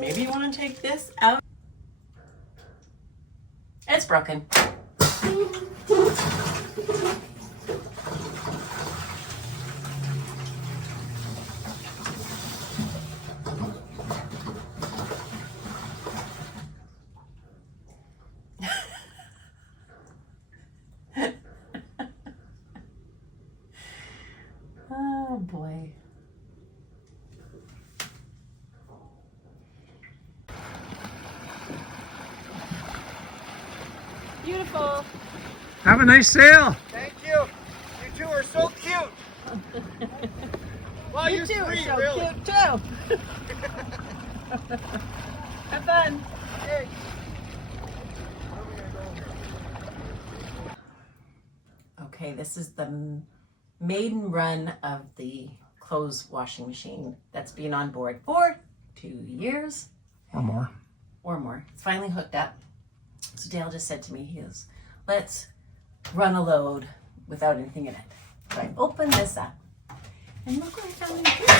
Maybe you want to take this out. It's broken. Oh boy. Beautiful. Have a nice sail. Thank you. You two are so cute. Well, You two are so cute too. Have fun. Hey. Okay, this is the maiden run of the clothes washing machine that's been on board for 2 years. Or more. Or more. It's finally hooked up. So Dale just said to me, he goes, let's run a load without anything in it. So I opened this up and look what I found in here.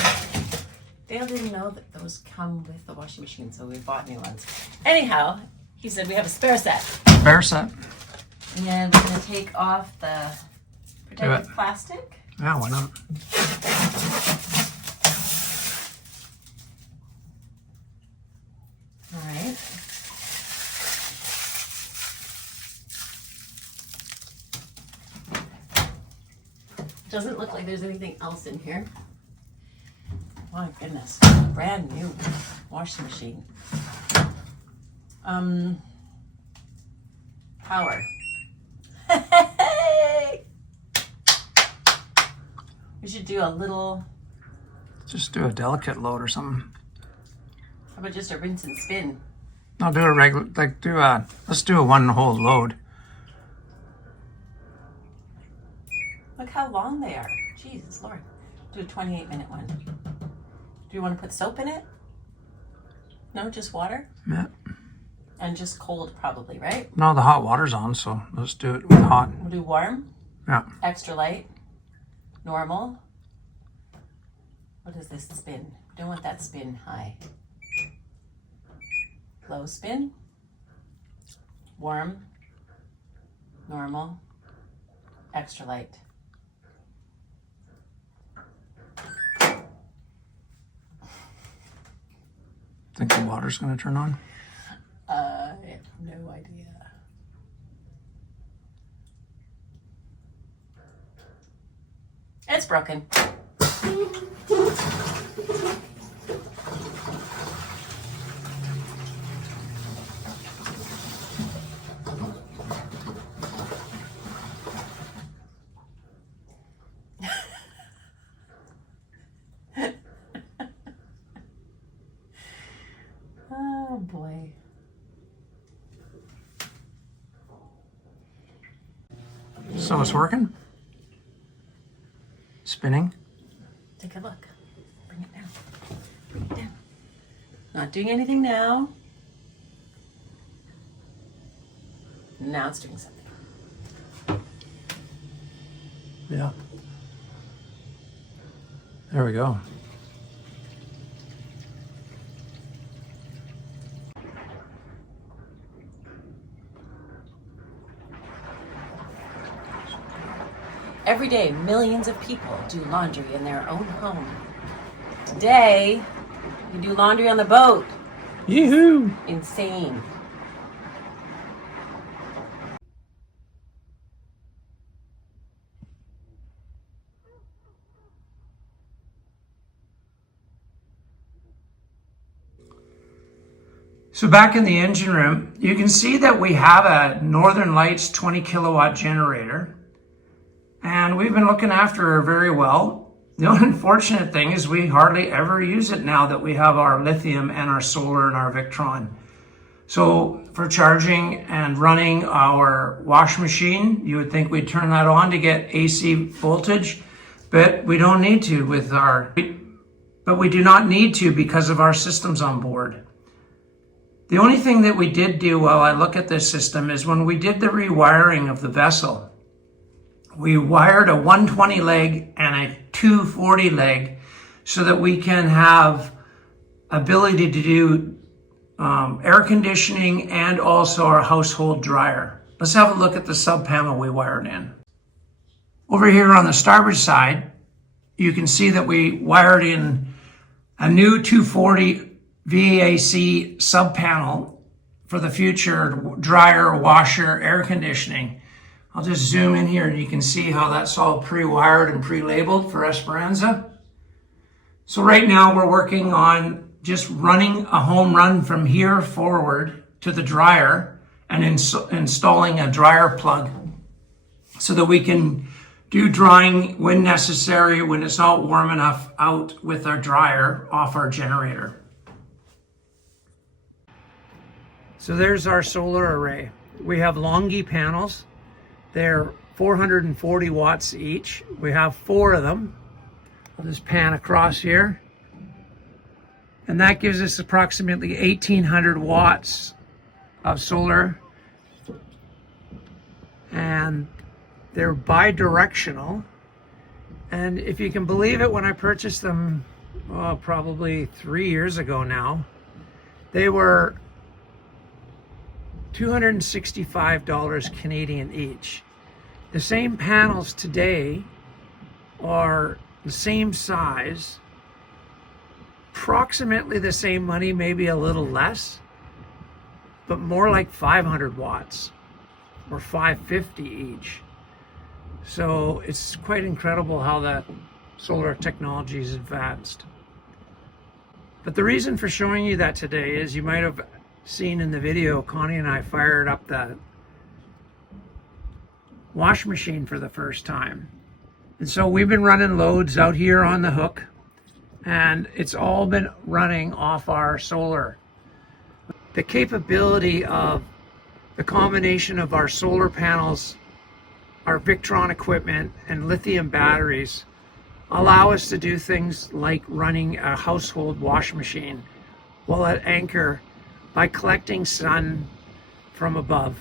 Dale didn't know that those come with the washing machine, so we bought new ones. Anyhow, he said we have a spare set. Spare set. And we're going to take off the protective plastic. Yeah, why not? All right. Doesn't look like there's anything else in here. My goodness, brand new washing machine. Power. Hey! We should do a little, Just do a delicate load or something. how about just a rinse and spin? No, do a regular, like let's do a one whole load. Look how long they are. Jesus Lord. Do a 28-minute one. Do you want to put soap in it? No, just water? Yeah. And just cold probably, right? No, the hot water's on, so let's do it with hot. We'll do warm, Yeah. extra light, normal. What is this spin? We don't want that spin high. Low spin, warm, normal, extra light. Think the water's gonna turn on? I have no idea. It's broken. Oh boy. So it's working? Spinning? Take a look. Bring it down. Bring it down. Not doing anything now. Now it's doing something. Yeah. There we go. Every day, millions of people do laundry in their own home. Today, you do laundry on the boat. Yoo-hoo! Insane. So back in the engine room, you can see that we have a Northern Lights 20 kilowatt generator. And we've been looking after her very well. The unfortunate thing is we hardly ever use it now that we have our lithium and our solar and our Victron. So for charging and running our wash machine, you would think we'd turn that on to get AC voltage, but we don't need to but we do not need to because of our systems on board. The only thing that we did do while I look at this system is when we did the rewiring of the vessel, we wired a 120 leg and a 240 leg so that we can have ability to do air conditioning and also our household dryer. Let's have a look at the sub panel we wired in. Over here on the starboard side, you can see that we wired in a new 240 VAC sub panel for the future dryer, washer, air conditioning. I'll just zoom in here and you can see how that's all pre-wired and pre-labeled for Esperanza. So right now we're working on just running a home run from here forward to the dryer and installing a dryer plug so that we can do drying when necessary, when it's not warm enough out with our dryer off our generator. So there's our solar array. We have Longi panels. They're 440 watts each. We have 4 of them. I'll just pan across here. And that gives us approximately 1,800 watts of solar. And they're bi-directional. And if you can believe it, when I purchased them, probably 3 years ago now, they were $265 Canadian each. The same panels today are the same size, approximately the same money, maybe a little less, but more like 500 watts or 550 each. So it's quite incredible how the solar technology is advanced. But the reason for showing you that today is you might have seen in the video, Connie and I fired up the wash machine for the first time. And so we've been running loads out here on the hook, and it's all been running off our solar. The capability of the combination of our solar panels, our Victron equipment, and lithium batteries allow us to do things like running a household wash machine while at anchor by collecting sun from above.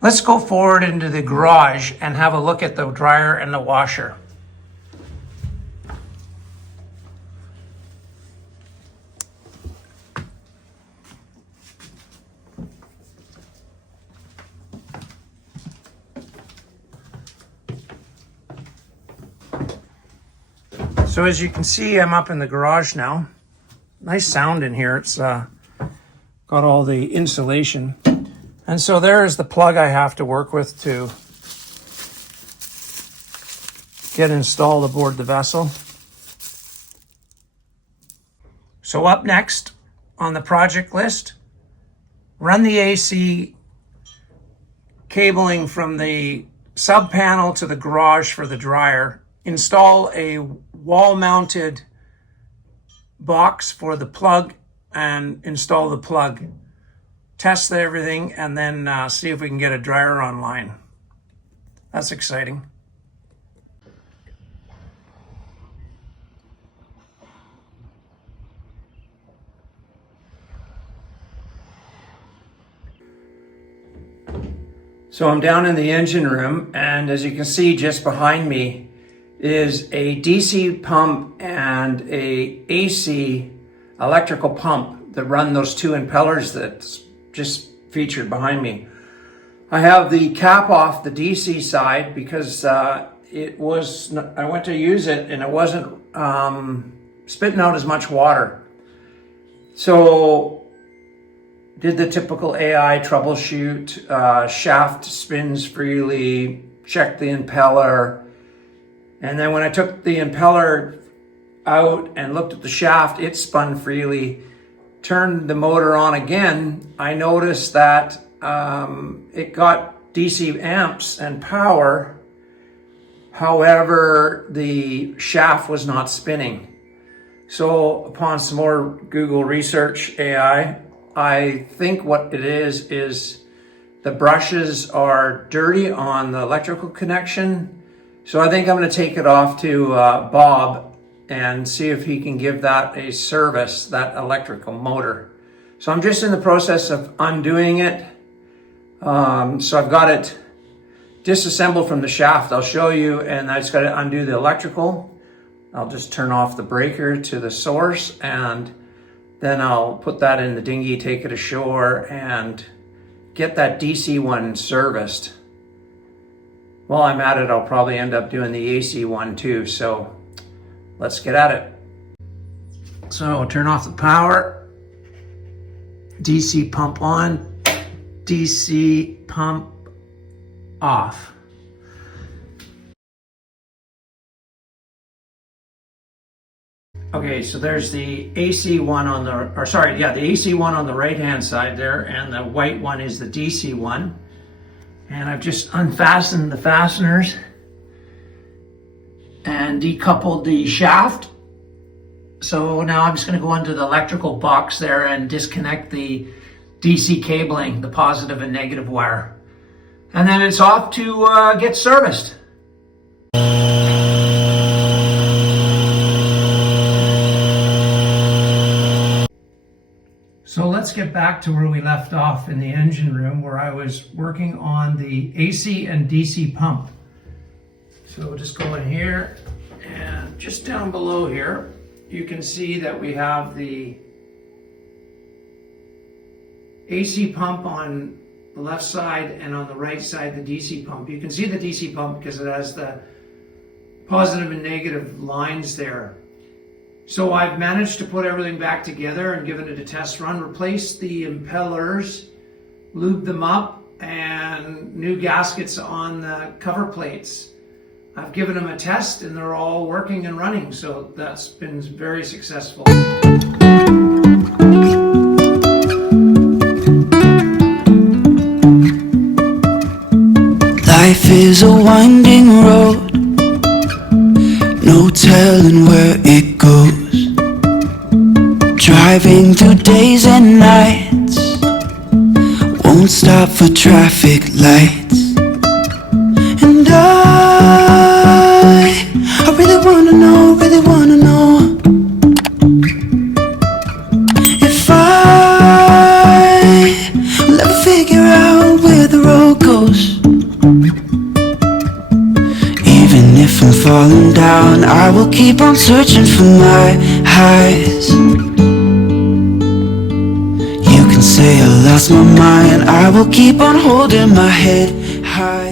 Let's go forward into the garage and have a look at the dryer and the washer. So as you can see, I'm up in the garage now. Nice sound in here. It's got all the insulation. And so there's the plug I have to work with to get installed aboard the vessel. So up next on the project list, run the AC cabling from the sub panel to the garage for the dryer. Install a wall-mounted box for the plug and install the plug. Test everything and then see if we can get a dryer online. That's exciting. So I'm down in the engine room, and as you can see just behind me is a DC pump and a AC electrical pump that run those 2 impellers that's just featured behind me. I have the cap off the DC side because I went to use it and it wasn't spitting out as much water. So did the typical AI troubleshoot, shaft spins freely, checked the impeller, and then when I took the impeller out and looked at the shaft, it spun freely. Turned the motor on again, I noticed that it got DC amps and power. However, the shaft was not spinning. So upon some more Google research AI, I think what it is the brushes are dirty on the electrical connection. So I think I'm going to take it off to Bob and see if he can give that a service, that electrical motor. So I'm just in the process of undoing it. So I've got it disassembled from the shaft. I'll show you, and I just got to undo the electrical. I'll just turn off the breaker to the source, and then I'll put that in the dinghy, take it ashore, and get that DC one serviced. While I'm at it, I'll probably end up doing the AC one too, so let's get at it. So I'll turn off the power, DC pump on, DC pump off. Okay, so there's the AC one on the, the AC one on the right-hand side there, and the white one is the DC one. And I've just unfastened the fasteners and decoupled the shaft. So now I'm just going to go into the electrical box there and disconnect the DC cabling, the positive and negative wire. And then it's off to get serviced. So let's get back to where we left off in the engine room, where I was working on the AC and DC pump. So we'll just go in here, and just down below here, you can see that we have the AC pump on the left side, and on the right side the DC pump. You can see the DC pump because it has the positive and negative lines there. So I've managed to put everything back together and given it a test run, replaced the impellers, lubed them up, and new gaskets on the cover plates. I've given them a test and they're all working and running, so that's been very successful. Life is a winding road, no telling where it goes. Driving through days and nights, won't stop for traffic lights. And I really wanna know if I will ever figure out where the road goes. Even if I'm falling down, I will keep on searching for my highs. You can say I lost my mind, I will keep on holding my head high.